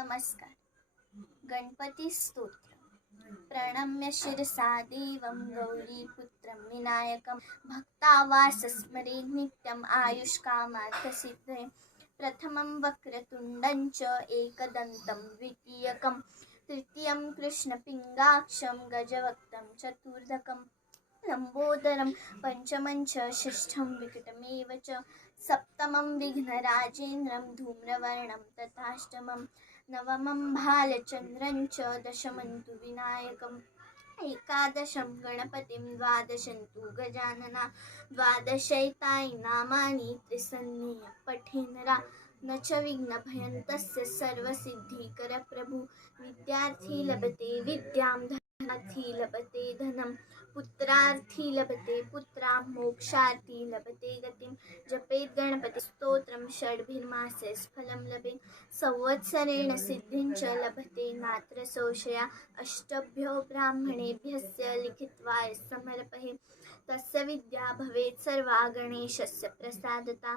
नमस्कार. गणपती स्तोत्र. प्रणम्य शिरसा देवं गौरीपुत्रं विनायकं भक्तावासस्मरे नित्यम् आयुष्कामार्थसिद्धये प्रथमं वक्रतुण्डं च एकदन्तं द्वितीयकं तृतीयं कृष्णपिङ्गाक्षं गजवक्तं चतुर्धकं लम्बोदरं पञ्चमं च षष्ठं विकटमेव च सप्तमं विघ्नराजेन्द्रं धूम्रवर्णं तथाष्टमं नवमं भालचन्द्रं च दशमं तु विनायकम् एकादशं गणपतिं द्वादशं तु गजानना द्वादशैतानि नामानि त्रिसन्निय पठेनरा। न च विघ्नभयं तस्य सर्वसिद्धिकरप्रभु विद्यार्थी लभते विद्यां धनार्थी लभते धनम्। पुत्रार्थी लभते पुत्रा मोक्षार्थी लभते गतिं जपेत् गणपतिस्तोत्रं षड्भिर्मासे फलं लभे संवत्सरेण सिद्धिं च लभते नात्र संशया अष्टभ्यो ब्राह्मणेभ्यस्य लिखित्वा समर्पहे तस्य विद्या भवेत् सर्वा गणेशस्य प्रसादता।